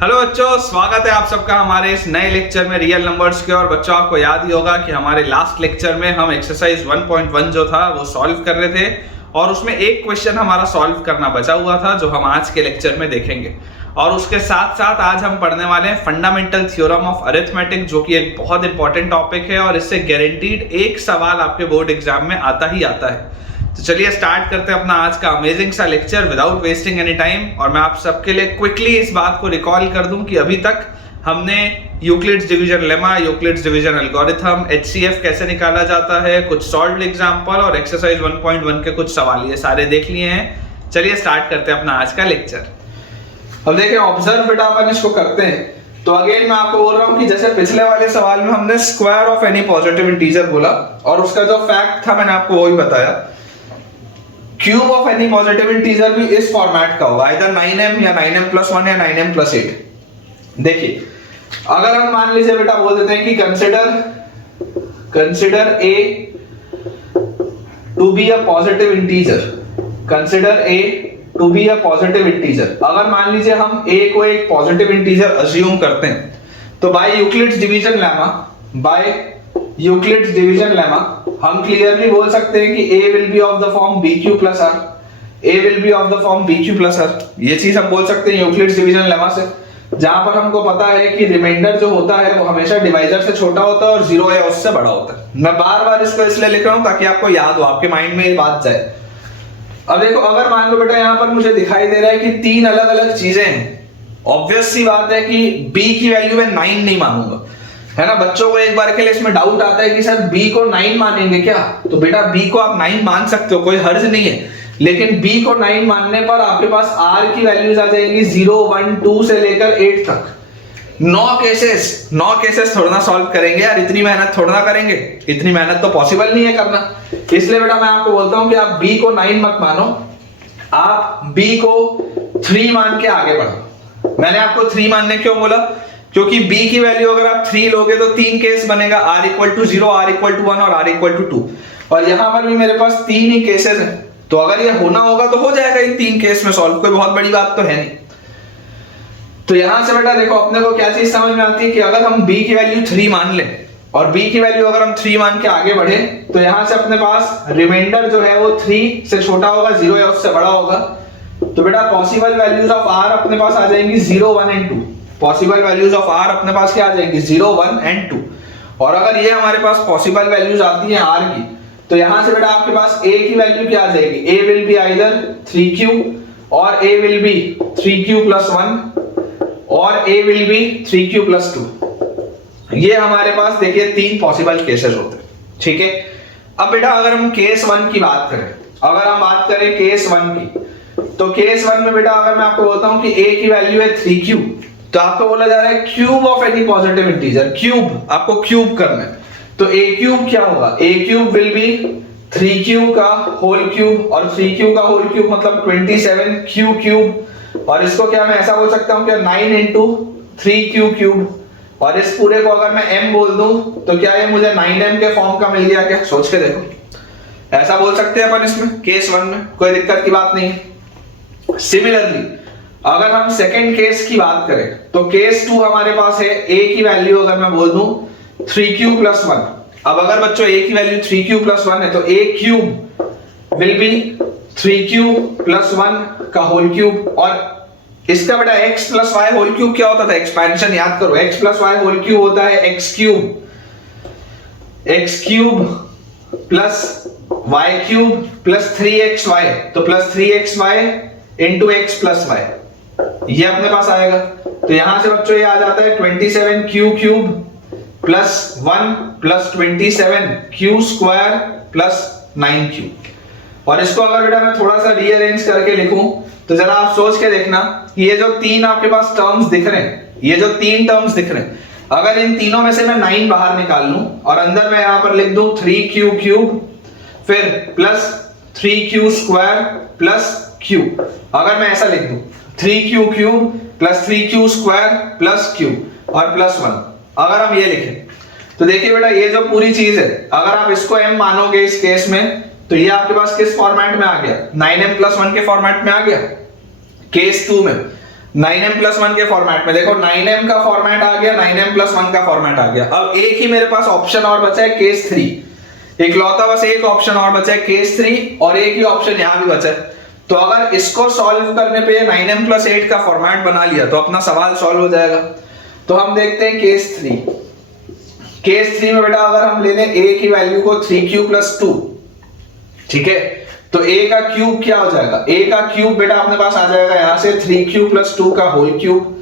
Hello बच्चों, स्वागत है आप सबका हमारे इस नए लेक्चर में रियल नंबर्स के। और बच्चों, आपको याद ही होगा कि हमारे लास्ट लेक्चर में हम एक्सरसाइज 1.1 जो था वो सॉल्व कर रहे थे और उसमें एक क्वेश्चन हमारा सॉल्व करना बचा हुआ था जो हम आज के लेक्चर में देखेंगे। और उसके साथ साथ आज हम पढ़ने वाले हैं फंडामेंटल थ्योरम ऑफ अरिथमेटिक, जो कि एक बहुत इंपॉर्टेंट टॉपिक है और इससे गारंटीड एक सवाल आपके बोर्ड एग्जाम में आता ही आता है। तो चलिए स्टार्ट करते हैं अपना आज का अमेजिंग सा lecture without wasting any time. और मैं आप सबके लिए क्विकली इस बात को रिकॉल कर दूं कि अभी तक हमने Euclid's division lemma, Euclid's division algorithm, HCF कैसे निकाला जाता है, कुछ सॉल्व्ड एग्जांपल और एक्सरसाइज 1.1 के कुछ सवाल ये सारे देख लिए हैं। चलिए स्टार्ट करते हैं अपना आज का लेक्चर। अब देखिए, ऑब्जर्व बेटा अपन इसको करते हैं। तो अगेन मैं आपको बोल रहा हूं कि जैसे पिछले वाले सवाल में हमने square of any positive integer बोला और उसका जो फैक्ट था मैंने आपको वही बताया। Cube of any positive integer भी इस फॉर्मेट का होगा, आइदर 9m या 9m+1 या 9m+8। देखिए, अगर हम मान लीजिए बेटा बोल देते हैं कि consider a to be a positive integer, consider a to be a positive integer. अगर मान लीजिए हम a को एक पॉजिटिव इंटीजर अज्यूम करते हैं तो बाय यूक्लिड्स डिवीजन लेमा हम क्लियरली बोल सकते हैं कि a will be of the form bq plus r, a will be of the form bq plus r। ये चीज हम बोल सकते हैं यूक्लिड्स डिवीजन लेमा से, जहां पर हमको पता है कि रिमाइंडर जो होता है वो हमेशा डिवाइजर से छोटा होता है और जीरो या उससे बड़ा होता है। मैं बार बार इसको इसलिए लिख रहा हूं ताकि आपको याद हो, आपके माइंड में ये बात जाए। अब देखो, अगर मान लो बेटा यहाँ पर मुझे दिखाई दे रहा है कि तीन अलग अलग चीजें हैं, ऑब्वियस सी बात है कि b की वैल्यू मैं 9 नहीं मानूंगा, है ना। बच्चों को एक बार के लिए इसमें डाउट आता है कि सर b को 9 मानेंगे क्या? तो बेटा b को आप 9 मान सकते हो, कोई हर्ज नहीं है, लेकिन b को 9 मानने पर आपके पास r की वैल्यूज आ जाएंगी 0, 1, 2 से लेकर 8 तक। 9 केसेस थोड़ा ना सॉल्व करेंगे यार, इतनी मेहनत थोड़ा ना करेंगे, इतनी मेहनत तो पॉसिबल नहीं है करना। इसलिए बेटा मैं आपको बोलता हूं कि आप b को 9 मत मानो, आप b को 3 मान के आगे बढ़ो। मैंने आपको 3 मानने क्यों बोला? क्योंकि b की वैल्यू अगर आप 3 लोगे तो 3 केस बनेगा, r = 0, r = 1 और r = 2। और यहां पर भी मेरे पास 3 ही केसेस हैं, तो अगर ये होना होगा तो हो जाएगा इन 3 केस में सॉल्व, कोई बहुत बड़ी बात तो है नहीं। तो यहां से बेटा देखो, अपने को क्या चीज समझ में आती है कि अगर हम b की वैल्यू 3 मान लें और b की वैल्यू अगर हम 3 मान के आगे बढ़े तो यहां से अपने पास रिमाइंडर जो है वो 3 से छोटा होगा, 0 या उससे बड़ा होगा। तो बेटा पॉसिबल वैल्यूज ऑफ r अपने पास आ जाएंगी 0, 1 and 2। Possible values of r अपने पास क्या आ जाएंगी? 0, 1 एंड 2। और अगर ये हमारे पास पॉसिबल वैल्यूज आती हैं r की, तो यहां से बेटा आपके पास a की वैल्यू क्या आ जाएगी? a will be either 3q और a विल बी 3q + 1 और a विल बी 3q + 2। ये हमारे पास देखिए 3 पॉसिबल केसेस होते हैं, ठीक है। अब बेटा अगर हम केस 1 की बात करें, अगर हम बात करें केस 1 की, तो केस 1 में बेटा अगर मैं आपको बोलता हूं कि a की वैल्यू है 3q, तो आपको बोला जा रहा है cube of any positive integer, cube आपको क्यूब करना है। तो a क्यूब क्या होगा? a cube will be 3q का होल क्यूब, और 3q का होल क्यूब मतलब 27q क्यूब। और इसको क्या मैं ऐसा बोल सकता हूं कि 9 × 3q क्यूब। और इस पूरे को अगर मैं m बोल दूं तो क्या ये मुझे 9m के फॉर्म का मिल गया क्या? सोच के देखो, ऐसा बोल सकते हैं अपन इसमें केस 1 में, कोई दिक्कत की बात नहीं है। सिमिलरली अगर हम सेकेंड केस की बात करें तो केस 2 हमारे पास है a की वैल्यू अगर मैं बोल दूं 3q + 1। अब अगर बच्चों a की वैल्यू 3q + 1 है तो a cube will be 3q + 1 का होल क्यूब। और इसका बेटा x + y होल क्यूब क्या होता था? एक्सपेंशन याद करो, x + y होल क्यूब होता है x cube + y cube + 3xy, तो +3xy × x + y, ये अपने पास आएगा। तो यहां से बच्चों ये आ जाता है 27q क्यूब + 1 + 27q² + 9q। और इसको अगर बेटा मैं थोड़ा सा रीअरेंज करके लिखूं तो जरा आप सोच के देखना कि ये जो 3 आपके पास टर्म्स दिख रहे हैं, ये जो 3 टर्म्स दिख रहे हैं, अगर इन तीनों में से मैं 9 बाहर निकाल लूं और अंदर मैं यहां पर लिख दूं 3q क्यूब फिर +3q² + q। अगर मैं ऐसा लिख दूं 3q क्यूब + 3q² + q और +1, अगर हम ये लिखें तो देखिए बेटा ये जो पूरी चीज है, अगर आप इसको m मानोगे इस केस में तो ये आपके पास किस फॉर्मेट में आ गया? 9m + 1 के फॉर्मेट में आ गया केस 2 में। 9m प्लस 1 के फॉर्मेट में। देखो 9m का फॉर्मेट आ गया, 9m प्लस 1 का फॉर्मेट आ गया। अब एक ही मेरे पास ऑप्शन और बचा है केस 3, इकलौता बस एक ऑप्शन और बचा है केस 3, और एक ही ऑप्शन यहां भी बचा है। तो अगर इसको सॉल्व करने पे 9m प्लस 8 का फॉर्मेट बना लिया तो अपना सवाल सॉल्व हो जाएगा। तो हम देखते हैं केस 3। केस 3 में बेटा अगर हम ले लें a की वैल्यू को 3q प्लस 2, ठीक है, तो a का क्यूब क्या हो जाएगा, a का क्यूब बेटा अपने पास आ जाएगा यहां से 3q प्लस 2 का होल क्यूब।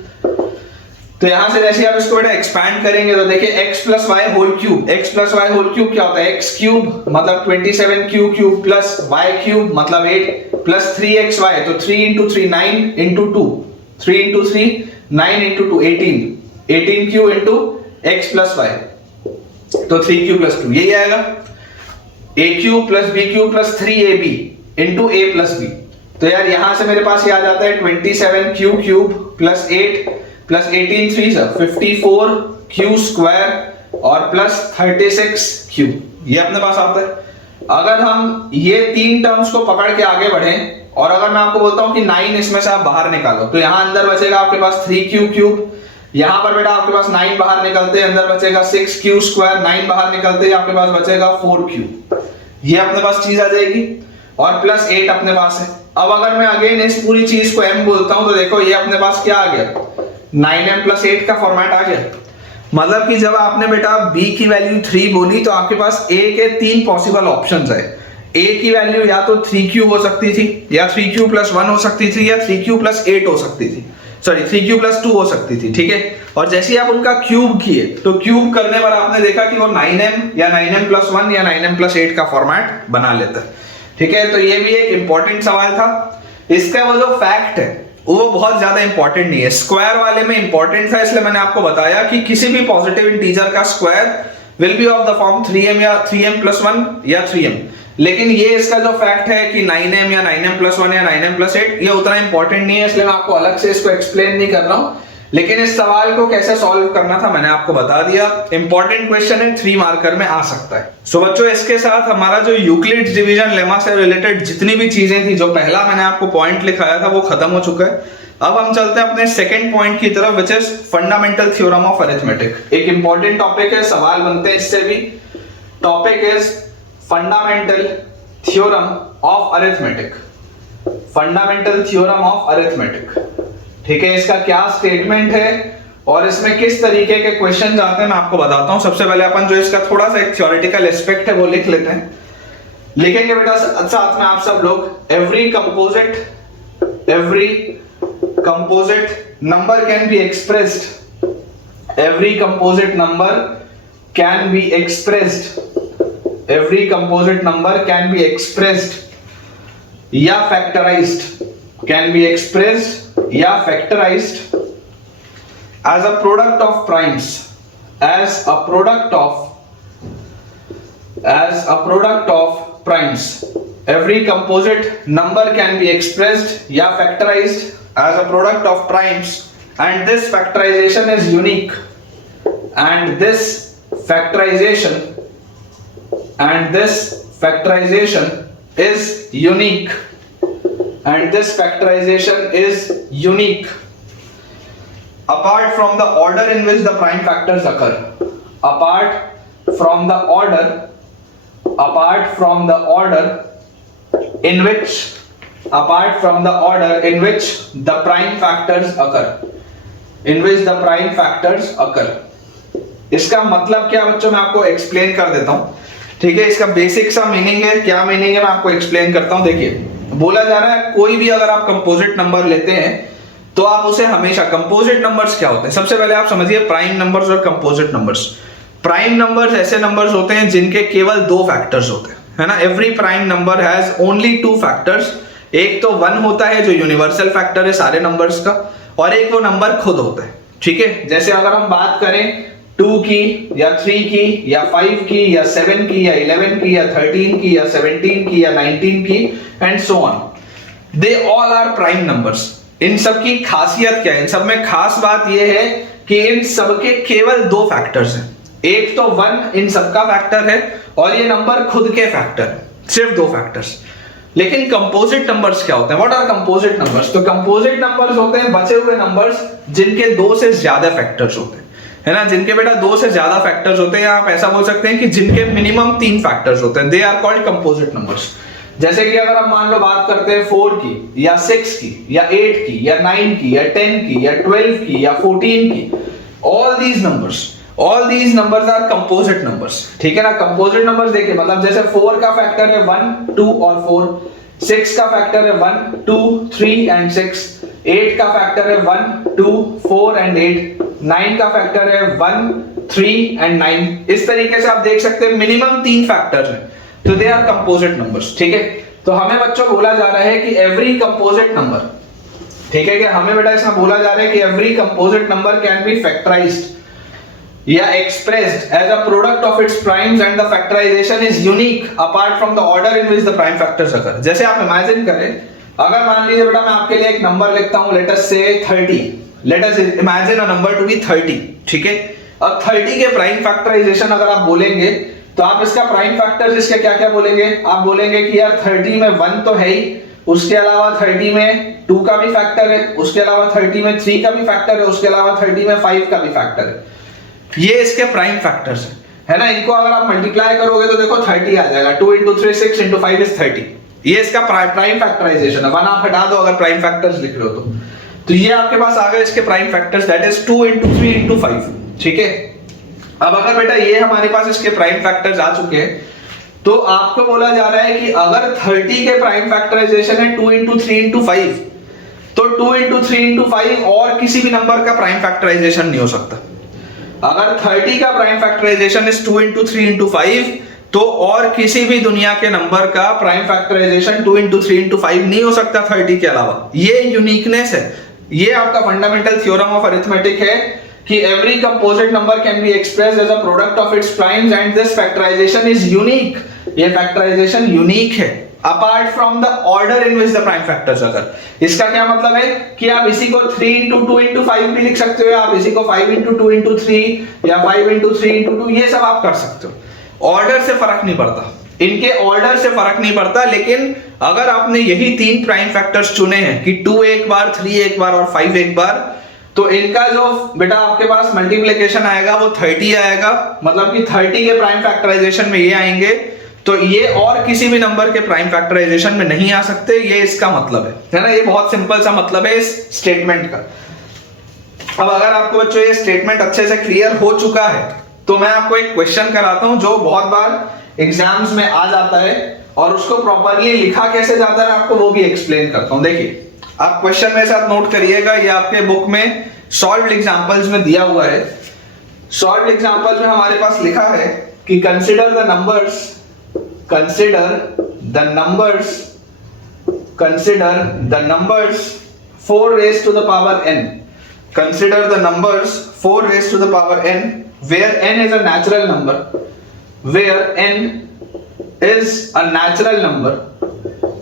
तो यहां से जैसे आप इसको बेटा एक्सपैंड करेंगे तो देखिए x plus y whole cube, x plus y whole cube क्या होता है, x क्यूब मतलब 27q cube plus y cube मतलब 8 प्लस 3xy, तो 3 into 3 9 into 2, 3 into 3 9 into 2 18, 18q into x plus y, तो 3q प्लस 2 यही आएगा। a cube plus b cube plus 3ab into a plus b। तो यार यहां से मेरे पास ये आ जाता है 27q cube plus 8 plus 18 3 54q square और प्लस 36q, ये अपने पास आता है। अगर हम ये तीन टर्म्स को पकड़ के आगे बढ़े और अगर मैं आपको बोलता हूं कि 9 इसमें से आप बाहर निकालो, तो यहां अंदर बचेगा आपके पास 3q क्यूब, यहां पर बेटा आपके पास 9 बाहर निकलते अंदर बचेगा 6q स्क्वायर, 9 बाहर निकलते आपके पास बचेगा 4q, ये अपने पास चीज आ जाएगी, और प्लस 8 अपने पास है। अब अगर मैं अगेन इस पूरी चीज को m बोलता हूं तो देखो ये अपने पास क्या आ गया, 9m प्लस 8 का फॉर्मेट आ गया। मतलब कि जब आपने बेटा b की वैल्यू 3 बोली तो आपके पास a के तीन पॉसिबल ऑप्शंस है। a की वैल्यू या तो 3q हो सकती थी, या 3q प्लस 1 हो सकती थी, या 3q प्लस 8 हो सकती थी, सॉरी 3q प्लस 2 हो सकती थी, ठीक है। और जैसे ही आप उनका क्यूब किए तो क्यूब करने पर आपने देखा कि वो 9m या 9m प्लस 1 या 9m प्लस 8 का फॉर्मेट बना लेता है, ठीक है। तो ये भी एक इंपॉर्टेंट सवाल था। इसका वो जो फैक्ट है वो बहुत ज्यादा इंपॉर्टेंट नहीं है, स्क्वायर वाले में इंपॉर्टेंट था, इसलिए मैंने आपको बताया कि किसी भी पॉजिटिव इंटीजर का square will be of the form 3m या 3m प्लस 1 या 3m। लेकिन ये इसका जो फैक्ट है कि 9m या 9m प्लस 1 या 9m प्लस 8 ये उतना इंपॉर्टेंट नहीं है, इसलिए मैं आपको अलग से इसको एक्सप्लेन नहीं कर रहा हूं। लेकिन इस सवाल को कैसे सॉल्व करना था मैंने आपको बता दिया। इंपॉर्टेंट क्वेश्चन है, 3 मार्कर में आ सकता है। सो बच्चों इसके साथ हमारा जो यूक्लिड्स डिवीजन लेमा से रिलेटेड जितनी भी चीजें थी, जो पहला मैंने आपको पॉइंट लिखाया था वो खत्म हो चुका है। अब हम चलते हैं अपने सेकंड पॉइंट की तरफ, which is fundamental theorem of arithmetic. एक इंपॉर्टेंट टॉपिक है, सवाल बनते हैं इससे भी। Topic is fundamental theorem of arithmetic, fundamental theorem of arithmetic, ठीक है। इसका क्या स्टेटमेंट है और इसमें किस तरीके के क्वेश्चन आते हैं मैं आपको बताता हूं। सबसे पहले अपन जो इसका थोड़ा सा एक थ्योरेटिकल एस्पेक्ट है वो लिख लेते हैं। लिखेंगे बेटा साथ में आप सब लोग, every composite number can be expressed, every composite number can be expressed, every composite number can be expressed या factorized, can be expressed या factorized as a product of primes, as a product of primes. Every composite number can be expressed या factorized as a product of primes, and this factorization is unique, and this factorization is unique, and this factorization is unique apart from the order in which the prime factors occur, apart from the order in which the prime factors occur, इसका मतलब क्या बच्चों मैं आपको explain कर देता हूं, ठीक है। इसका बेसिक सा मीनिंग है, क्या मीनिंग है मैं आपको एक्सप्लेन करता हूं। देखिए बोला जा रहा है कोई भी अगर आप कंपोजिट नंबर लेते हैं तो आप उसे हमेशा, कंपोजिट नंबर्स क्या होते हैं सबसे पहले आप समझिए, प्राइम नंबर्स और कंपोजिट नंबर्स। प्राइम नंबर्स ऐसे नंबर्स होते हैं जिनके केवल 2 फैक्टर्स होते हैं, है ना। Every prime number has only 2 factors, एक तो 1 होता है जो यूनिवर्सल फैक्टर है सारे नंबर्स का, और एक वो नंबर खुद होता है, ठीक है। जैसे अगर हम बात करें 2 की या 3 की या 5 की या 7 की या 11 की या 13 की या 17 की या 19 की and so on, they all are prime numbers. इन सब की खासियत क्या है, इन सब में खास बात यह है कि इन सब के केवल 2 फैक्टर्स हैं, एक तो 1 इन सबका फैक्टर है और ये नंबर खुद के फैक्टर, सिर्फ 2 फैक्टर्स। लेकिन कंपोजिट नंबर्स क्या होते हैं? What are composite numbers? तो कंपोजिट नंबर्स होते हैं बचे हुए नंबर्स जिनके 2 से ज्यादा फैक्टर्स होते हैं, है ना, जिनके बेटा 2 से ज्यादा फैक्टर्स होते हैं, या आप ऐसा बोल सकते हैं कि जिनके मिनिमम 3 फैक्टर्स होते हैं, they are called composite numbers. जैसे कि अगर हम मान लो बात करते हैं 4 की या 6 की या 8 की या 9 की या 10 की या 12 की या 14 की, all these numbers are composite numbers, ठीक है ना। कंपोजिट नंबर्स देखिए, मतलब जैसे 4 का फैक्टर है 1, 2 और 4, 6 का फैक्टर है 1, 2, 3 एंड 6, 8 का फैक्टर है 1, 2, 4 एंड 8, 9 का फैक्टर है 1, 3 एंड 9। इस तरीके से आप देख सकते हैं मिनिमम 3 फैक्टर्स हैं, तो दे आर कंपोजिट नंबर्स, ठीक है। तो हमें बच्चों बोला जा रहा है कि एवरी कंपोजिट नंबर, ठीक है, कि हमें बेटा इसमें बोला जा रहा है कि every composite number can be factorized या expressed as a product of its primes and the factorization is unique apart from the order in which the prime factors occur. जैसे आप इमेजिन करें, अगर मान लीजिए बेटा मैं आपके लिए एक नंबर लिखता हूं, late us say 30, let us imagine a number to be 30, ठीक है। अब 30 के प्राइम फैक्टराइजेशन अगर आप बोलेंगे तो आप इसका प्राइम फैक्टर्स इसके क्या क्या बोलेंगे? आप बोलेंगे कि यार 30 में 1 तो है ही, उसके अलावा 30 में 2 का भी फैक्टर है, उसके अलावा 30 में 3 का भी फैक्टर है, उसके अलावा 30 में 5 का भी फैक्टर है। ये इसके प्राइम फैक्टर्स है ना। इनको अगर आप मल्टीप्लाई करोगे तो देखो 30 आ जाएगा, 2 into 3 6 into 5 is 30। ये इसका प्राइम फैक्टराइजेशन है, 1 आप हटा दो अगर प्राइम फैक्टर्स लिख रहे हो तो ये आपके पास आ गए इसके prime factors, that is 2 into 3 into 5, ठीक है। अब अगर बेटा ये हमारे पास इसके प्राइम फैक्टर्स आ चुके हैं, तो आपको बोला जा रहा है कि अगर 30 के प्राइम फैक्टराइजेशन है 2 into 3 into 5, तो 2 into 3 into 5 और किसी भी नंबर का प्राइम फैक्टराइजेशन नहीं हो सकता। अगर 30 का prime factorisation is 2 into 3 into 5, तो और किसी भी दुनिया के नंबर का प्राइम फैक्टराइजेशन 2 into 3 into 5 नहीं हो सकता 30 के अलावा। ये यूनिकनेस है, ये आपका फंडामेंटल थ्योरम ऑफ अरिथमेटिक है कि every composite number can be expressed as a product of its primes and this factorization is unique. ये फैक्टराइजेशन यूनिक है apart from the order in which the prime factors occur. इसका क्या मतलब है कि आप इसी को 3 into 2 into 5 भी लिख सकते हो, आप इसी को 5 into 2 into 3 या 5 into 3 into 2, ये सब आप कर सकते हो। ऑर्डर से फर्क नहीं पड़ता, इनके ऑर्डर से फर्क नहीं पड़ता। लेकिन अगर आपने यही 3 प्राइम फैक्टर्स चुने हैं कि 2 एक बार, 3 एक बार और 5 एक बार, तो इनका जो बेटा आपके पास मल्टीप्लिकेशन आएगा वो 30 आएगा, मतलब कि 30 के प्राइम फैक्टराइजेशन में ये आएंगे, तो ये और किसी भी नंबर के प्राइम फैक्टराइजेशन में नहीं आ सकते। ये इसका मतलब है ना। ये बहुत सिंपल सा मतलब है इस स्टेटमेंट का। अब अगर आपको बच्चों ये स्टेटमेंट अच्छे से क्लियर हो चुका है, तो मैं आपको एक क्वेश्चन कराता हूं जो बहुत बार एग्जाम्स में आ जाता है, और उसको प्रॉपरली लिखा कैसे जाता है आपको वो भी एक्सप्लेन करता हूं। देखिए, आप क्वेश्चन मेरे साथ नोट करिएगा, ये आपके बुक में सॉल्व्ड एग्जांपल्स में दिया हुआ है। सॉल्व्ड एग्जांपल्स में हमारे पास लिखा है कि consider the numbers 4 raised to the power n. Consider the numbers 4 raised to the power n, where n is a natural number. Where n is a natural number.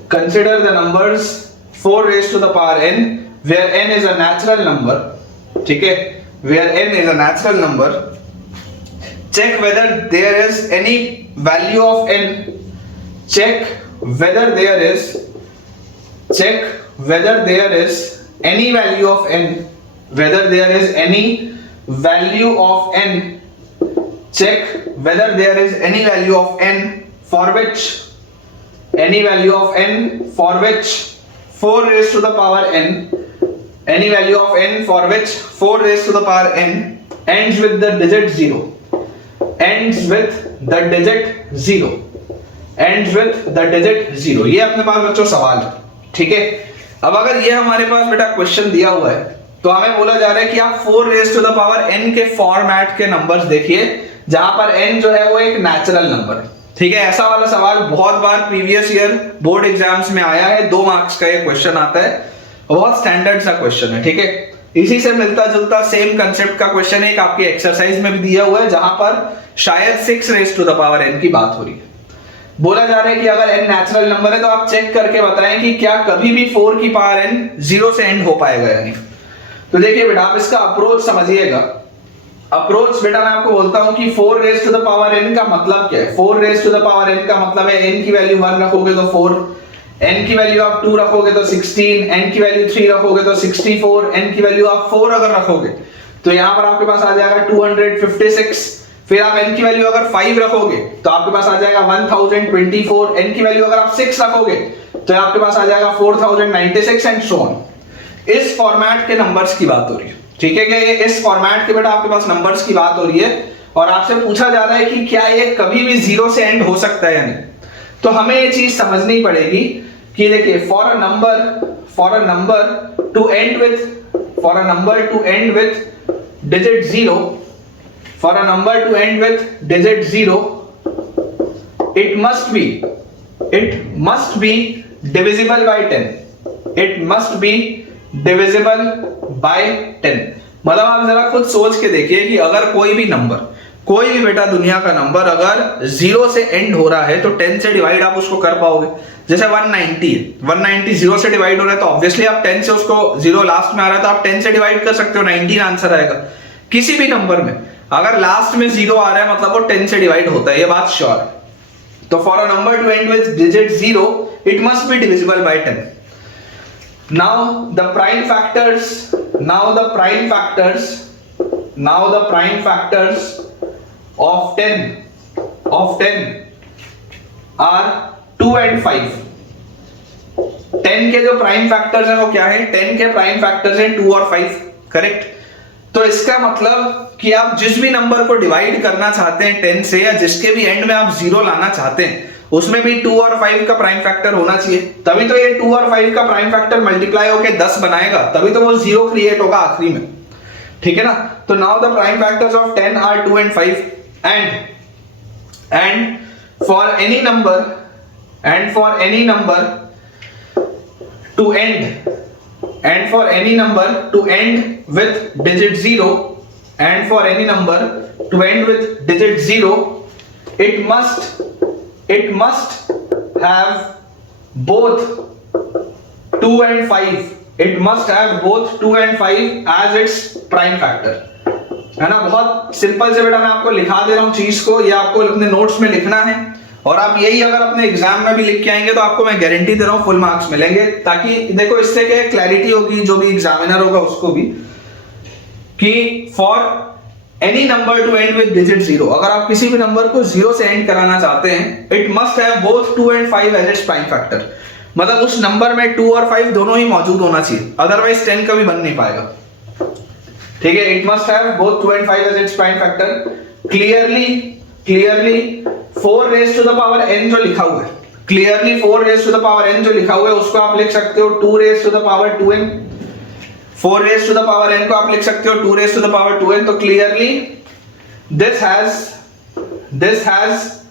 Consider the numbers 4 raised to the power n, where n is a natural number. ठीक है, where n is a natural number. Check whether there is any value of n. Check whether there is any value of n. Whether there is any value of n. Check whether there is any value of n for which 4 raised to the power n. Any value of n for which 4 raised to the power n ends with the digit 0. Ends with the digit 0. ये अपने पास बच्चों सवाल है, ठीक है। अब अगर ये हमारे पास बेटा क्वेश्चन दिया हुआ है, तो हमें बोला जा रहा है कि आप 4 raised to the power n के फॉर्मेट के नंबर्स देखिए, जहां पर n जो है वो एक नेचुरल नंबर है, ठीक है। ऐसा वाला सवाल बहुत बार प्रीवियस ईयर बोर्ड एग्जाम्स में आया है, 2 मार्क्स का ये क्वेश्चन आता है, बहुत स्टैंडर्ड सा क्वेश्चन है, ठीक है। इसी से मिलता जुलता सेम कंसेप्ट का क्वेश्चन एक आपकी एक्सरसाइज में भी दिया हुआ है, जहां पर शायद 6 raised to the power n की बात हो रही है। बोला जा रहा है कि अगर n नेचुरल नंबर है तो आप चेक करके बताएं कि क्या कभी भी 4 की पावर n 0 से एंड हो पाएगा या नहीं। तो देखिए बेटा, आप इसका अप्रोच समझिएगा। अप्रोच बेटा मैं आपको बोलता हूं कि 4 raised to the power n का मतलब क्या है। 4 raised to the power n का मतलब है n की वैल्यू 1 रखोगे तो 4, n की वैल्यू आप 2 रखोगे तो 16, n की वैल्यू 3 रखोगे तो 64, n की वैल्यू आप 4 अगर रखोगे तो यहां पर आपके पास आ जाएगा 256। फिर आप n की वैल्यू अगर 5 रखोगे तो आपके पास आ जाएगा 1024, n की वैल्यू अगर आप 6 रखोगे तो आपके पास आ जाएगा 4096 एंड सो ऑन। इस फॉर्मेट के नंबर्स की बात हो रही है, ठीक है क्या? ये इस फॉर्मेट के बेटा आपके पास नंबर्स की बात हो रही है और आपसे पूछा जा रहा है कि क्या ये कभी भी 0 से एंड हो सकता है या नहीं। तो हमें ये चीज समझनी पड़ेगी कि देखिए for a number to and with digit 0, for a number to end with digit 0, it must be divisible by 10. It must be divisible by 10. मतलब आप जरा खुद सोच के देखिए कि अगर कोई भी बेटा दुनिया का नंबर अगर 0 से एंड हो रहा है तो 10 से डिवाइड आप उसको कर पाओगे। जैसे 190 है, 190 0 से डिवाइड हो रहा है तो ऑब्वियसली आप 10 से उसको 0 लास्ट में आ रहा है तो आप 10 से डिवाइड कर सकते हो, 19 आंसर आएगा। किसी भी नंबर में अगर लास्ट में 0 आ रहा है मतलब वो 10 से डिवाइड होता है, ये बात श्योर है। तो for a number to and with digit 0 it must be divisible by 10। now the prime factors of 10 are 2 and 5। 10 के जो प्राइम फैक्टर्स हैं वो क्या है? 10 के प्राइम फैक्टर्स हैं 2 और 5, करेक्ट। तो इसका मतलब कि आप जिस भी नंबर को डिवाइड करना चाहते हैं 10 से या जिसके भी एंड में आप 0 लाना चाहते हैं उसमें भी 2 और 5 का प्राइम फैक्टर होना चाहिए, तभी तो ये 2 और 5 का प्राइम फैक्टर मल्टीप्लाई होकर 10 बनाएगा, तभी तो वो 0 क्रिएट होगा आखिरी में, ठीक है ना। तो now the prime factors of 10 are 2 and 5 and for any number to end with digit 0 it must have both 2 and 5 as its prime factor, है ना। बहुत सिंपल से बेटा मैं आपको लिखा दे रहा हूं चीज को, ये आपको अपने नोट्स में लिखना है और आप यही अगर अपने एग्जाम में भी लिख के आएंगे तो आपको मैं गारंटी दे रहा हूं फुल मार्क्स मिलेंगे। ताकि देखो इससे क्या क्लैरिटी होगी जो भी एग्जामिनर होगा उसको भी, कि for any number two and with digit 0, अगर आप किसी भी नंबर को 0 से एंड कराना चाहते हैं it must have both 2 and 5 as its prime factor. मतलब उस नंबर में 2 और 5 दोनों ही मौजूद होना चाहिए, अदरवाइज 10 कभी बन नहीं पाएगा, ठीक है। It must have both 2 and 5 as its prime factor. Clearly 4 raise to the power n जो लिखा हुआ है, clearly 4 raise to the power n जो लिखा हुआ है उसको आप लिख सकते हो 2 raise to the power 2n। 4 raise to the power n को आप लिख सकते हो 2 raise to the power 2n। तो clearly this has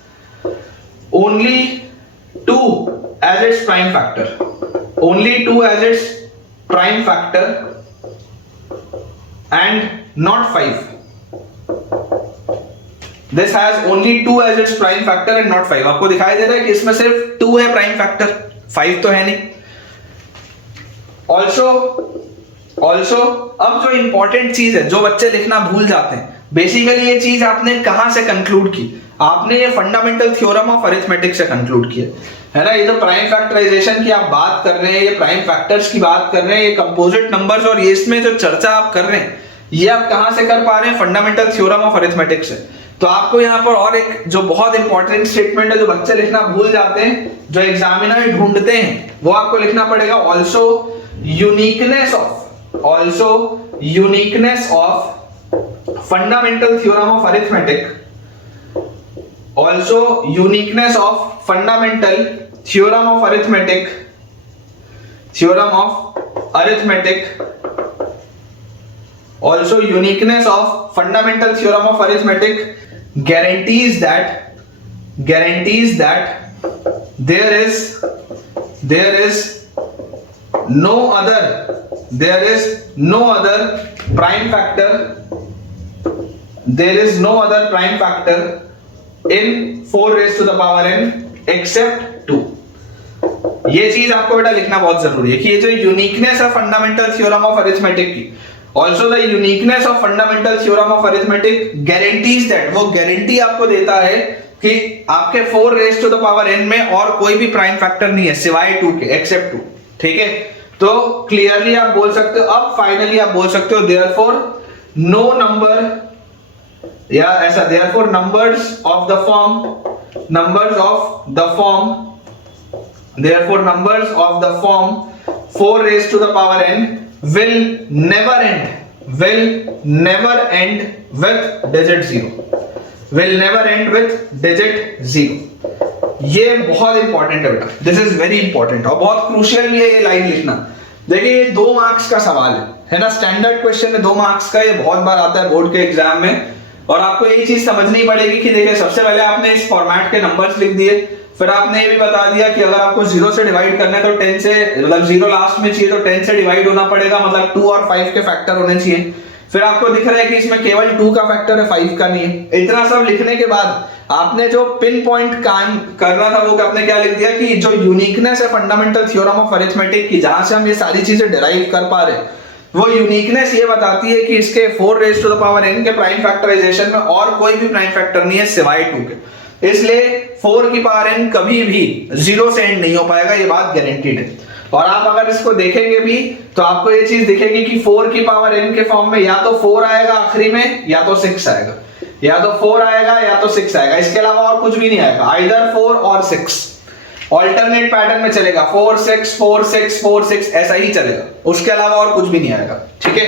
only 2 as its prime factor, and not 5. This has only 2 as its prime factor and not 5। आपको दिखाई दे रहा है कि इसमें सिर्फ 2 है प्राइम फैक्टर, 5 तो है नहीं। Also अब जो इंपॉर्टेंट चीज है जो बच्चे लिखना भूल जाते हैं, बेसिकली ये चीज आपने कहां से कंक्लूड की? आपने ये फंडामेंटल थ्योरम ऑफ अरिथमेटिक से कंक्लूड किया, है ना। ये जो प्राइम फैक्टराइजेशन की आप बात कर रहे हैं, ये प्राइम फैक्टर्स की बात कर रहे हैं, ये कंपोजिट नंबर्स और ये इसमें जो चर्चा आप कर रहे हैं ये आप कहां से कर पा रहे हैं? फंडामेंटल थ्योरम ऑफ अरिथमेटिक से। तो आपको यहाँ पर और एक जो बहुत इंपॉर्टेंट स्टेटमेंट है जो बच्चे लिखना भूल जाते हैं, जो एग्जामिनर ढूंढते हैं, वो आपको लिखना पड़ेगा also uniqueness of fundamental theorem of arithmetic, also uniqueness of fundamental theorem of arithmetic also uniqueness of fundamental theorem of arithmetic guarantees that there is no other prime factor in 4 raised to the power n except 2। ये चीज आपको बेटा लिखना बहुत जरूरी है कि ये जो यूनिकनेस है फंडामेंटल थ्योरम ऑफ अरिथमेटिक की, also the uniqueness of fundamental theorem of arithmetic guarantees that, वो गारंटी आपको देता है कि आपके 4 raise to the power n में और कोई भी प्राइम फैक्टर नहीं है सिवाय 2 के, एक्सेप्ट 2, ठीक है। तो क्लियरली आप बोल सकते हो, अब फाइनली आप बोल सकते हो देयरफॉर नो नंबर, या ऐसा therefore numbers of the form therefore numbers of the form 4 raised to the power n will never end with digit 0। ये बहुत इंपॉर्टेंट है बेटा, दिस इज वेरी इंपॉर्टेंट और बहुत क्रूशियल भी है ये लाइन लिखना। देखिए ये 2 मार्क्स का सवाल है ना, स्टैंडर्ड क्वेश्चन है 2 मार्क्स का, ये बहुत बार आता है बोर्ड के एग्जाम में। और आपको ये चीज समझनी पड़ेगी कि देखिए सबसे पहले आपने इस फॉर्मेट के नंबर्स लिख दिए, फिर आपने ये भी बता दिया कि अगर आपको 0 से डिवाइड करना है तो 10 से, मतलब 0 लास्ट में चाहिए तो 10 से डिवाइड होना पड़ेगा, मतलब 2 और 5 के फैक्टर होने चाहिए। फिर आपको दिख रहा है कि इसमें केवल 2 का फैक्टर है, 5 का नहीं है। इतना सब लिखने के बाद आपने जो पिन पॉइंट काम करना था वो आपने क्या लिख दिया कि जो यूनिकनेस है फंडामेंटल थ्योरम ऑफ अरिथमेटिक की, जहां से हम ये सारी चीजें डिराइव कर पा रहे हैं, वो यूनिकनेस ये बताती है कि इसके 4 raise to the power n के प्राइम फैक्टराइजेशन में और कोई भी प्राइम फैक्टर नहीं है सिवाय 2 के। इसलिए 4 की पावर n कभी भी 0 से एंड नहीं हो पाएगा, ये बात गारंटीड है। और आप अगर इसको देखेंगे भी तो आपको ये चीज दिखेगी कि 4 की पावर n के फॉर्म में या तो 4 आएगा आखिरी में, या तो 6 आएगा, या तो 4 आएगा या तो 6 आएगा, इसके अलावा और कुछ भी नहीं आएगा, आइदर 4 और 6। ऑल्टरनेट पैटर्न में चलेगा, 4 6 4 6 4 6 ऐसा ही चलेगा, उसके अलावा और कुछ भी नहीं आएगा, ठीक है।